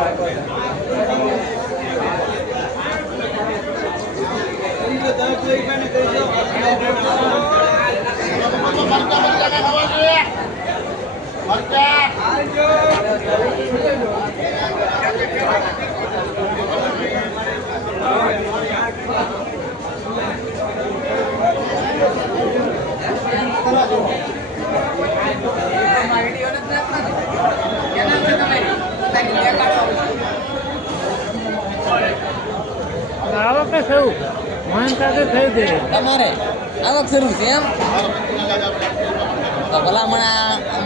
મરચા મરચા થયું. માનતા તો થઈ ગઈ. તમારે આવક શરૂ છે એમ. તો ભલામણ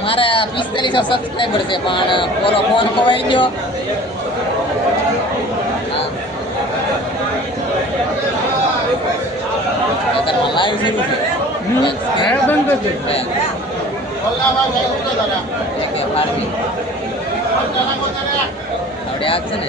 મારે પિસ્તાલીસો સબસ્ક્રાઈબર છે પણ પોલો ફોન ખોવાઈ ગયો. લાઈવ શરૂ છે. બંધ ફાર્મિંગ આવડે આ છે ને?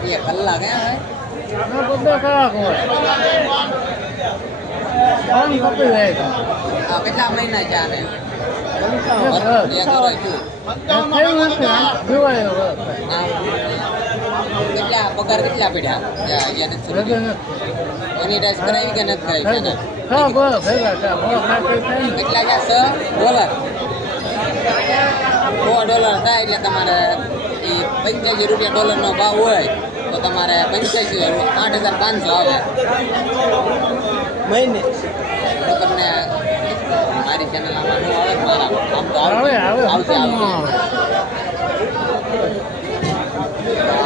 થયું નથી, આમ જોવાય હવે. આમ કેટલા પગાર કેટલા પડ્યા. મોનિટાઈઝ કરાવી કે નથી કરાવી. કેટલા ગયા સો ડોલર સો ડોલર થાય એટલે તમારે એ પંચ્યાસી રૂપિયા ડોલરનો ભાવ હોય તો તમારે પંચ્યાસી આઠ હજાર પાંચસો આવે. મહિને? તો તમને મારી ચેનલ આમાં ન આવે મારા આમ તો આવે, આવે, આવશે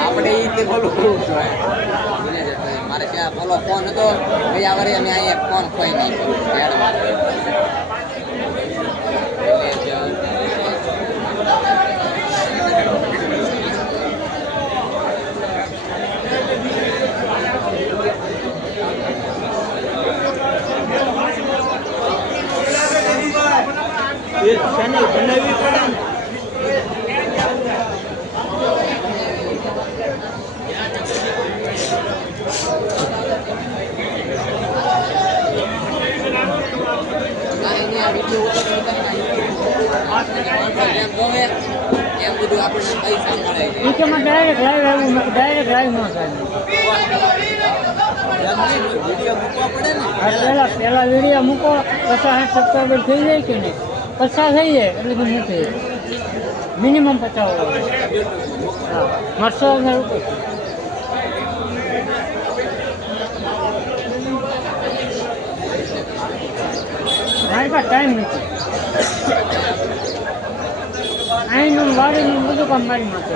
આપણે એ રીતે બોલું મારે ત્યાં પેલો ફોન હતો ગયા વરે અમે અહીંયા ફોન કોઈ નહીં યારમાં. એટલે જ એ ચેનલ બનાવવી પડે ને કાંઈ નહીં, આ વીડિયો ઉતારી ઉતારીને જેમ ગમે એમ બધું આપણને પૈસા મળે છે ઈ કે મને ડાયરેક્ટ લાઈવ આવ્યું મેં ડાયરેક્ટ લાઈવ ન થાય એમ નહીં, વીડિયો મૂકવા પડે ને આ પહેલા પહેલા વીડિયો મૂકો પચાસ સાઠ સબસ્ક્રાઈબર થઈ જાય કે નહીં પચાસ થઈ જાય એટલે કે મૂકી મિનિમમ પચાસ હોય હા મળશો હજાર ઉપર મારી પાસે ટાઈમ નથી અહીંનું બધું કામ મારી માટે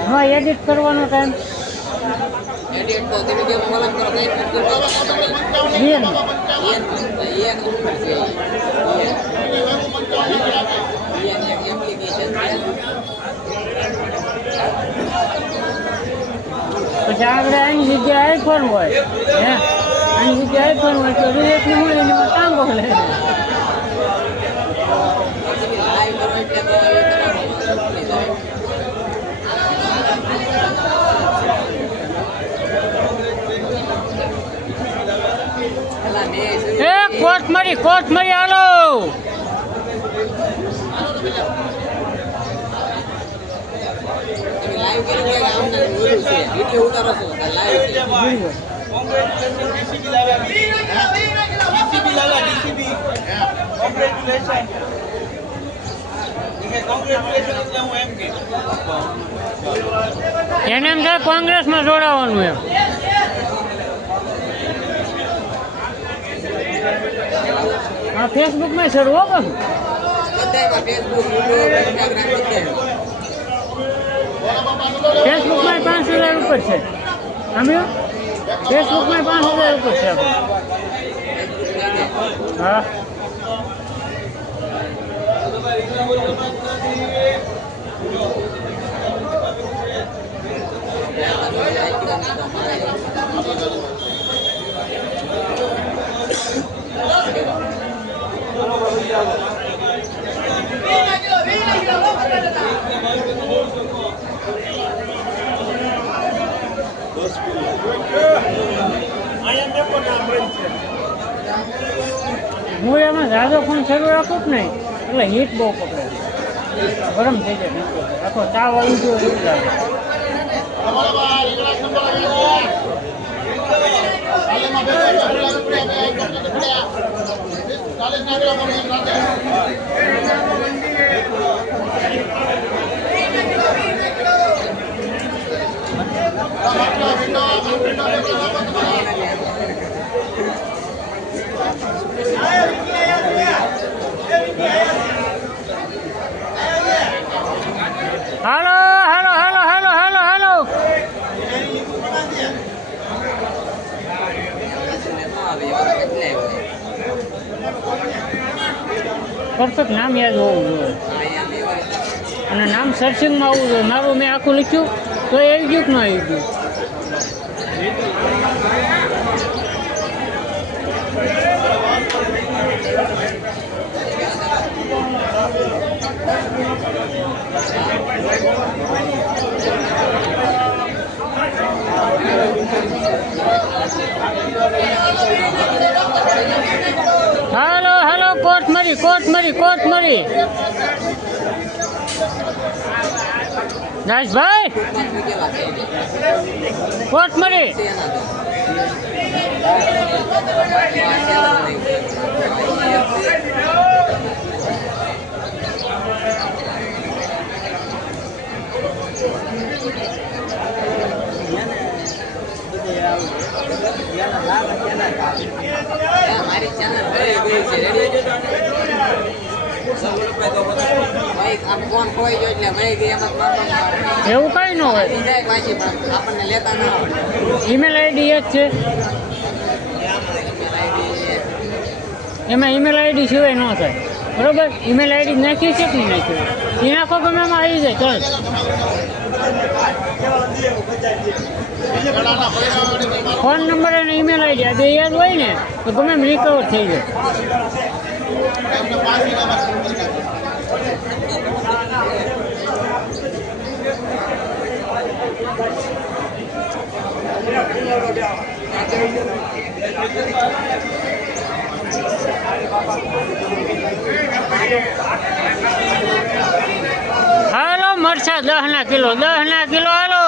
એમાં એડિટ કરવાનો ટાઈમ એન એન એન એન પછી આગળ આની જગ્યાએ આઈફોન હોય. હે? આની જગ્યાએ આઈફોન હોય તો રિલેટ હોય એની ટાંગો લે તમે લાઈવ કરો એટલે તો એ તમારું થઈ જાય પેલા મેં એ કોટ મરી કોટ મરી હાલો તમે લાઈવ કરી કે આમને ઓલું છે વીડિયો ઉતારો છો આ લાઈવ છે કોંગ્રેચ્યુલેશન ડીસીબી લાવ્યા ડીસીબી લાવ્યા ડીસીબી કોંગ્રેચ્યુલેશન કોંગ્રેચ્યુલેશન એટલે કોટ મરી કે એને એમ કોંગ્રેસમાં જોડાવાનું એમ. હા ફેસબુકમાં સર હો બધું ફેસબુક ફેસબુકમાં પાંચ હજાર ઉપર છે. સાંભળ્યું ફેસબુકમાં પાંચ હજાર ઉપર છે આપણે હા. હું એમાં ઝાઝો ફોન શરૂ રાખું જ નહીં. એટલે હીટ બહુ પકડે. ગરમ થઈ જાય ઠંડો. આખો ચા વાળું જો એવું લાગે હાલો હાલો હાલો હાલો હાલો હાલો પરફેક્ટ નામ યાદ હોવું જોઈએ. અને નામ સર્ચિંગમાં આવવું જોઈએ. મારું મેં આખું લખ્યું, તો એ આવી ગયું કે ન આવી ગયું? કોર્ટ મરી, કોટ મરી કોટ મરી નાશભાઈ કોટ મરી મારી એવું કઈ ન હોય. ઈમેલ આઈડી એ જ છે. એમાં ઈમેલ આઈડી સિવાય ન થાય. બરોબર? ઈમેલ આઈડી નાખી છે કે નહીં નાખી એ નાખો ગમે એમાં આવી જાય, ચાલ. ફોન નંબર અને ઈમેલ આઈડી આ બે યાદ હોય ને, તો ગમે રિકવર થઈ જાય. હાલો મરસા દસ ના કિલો દસ ના કિલો હાલો.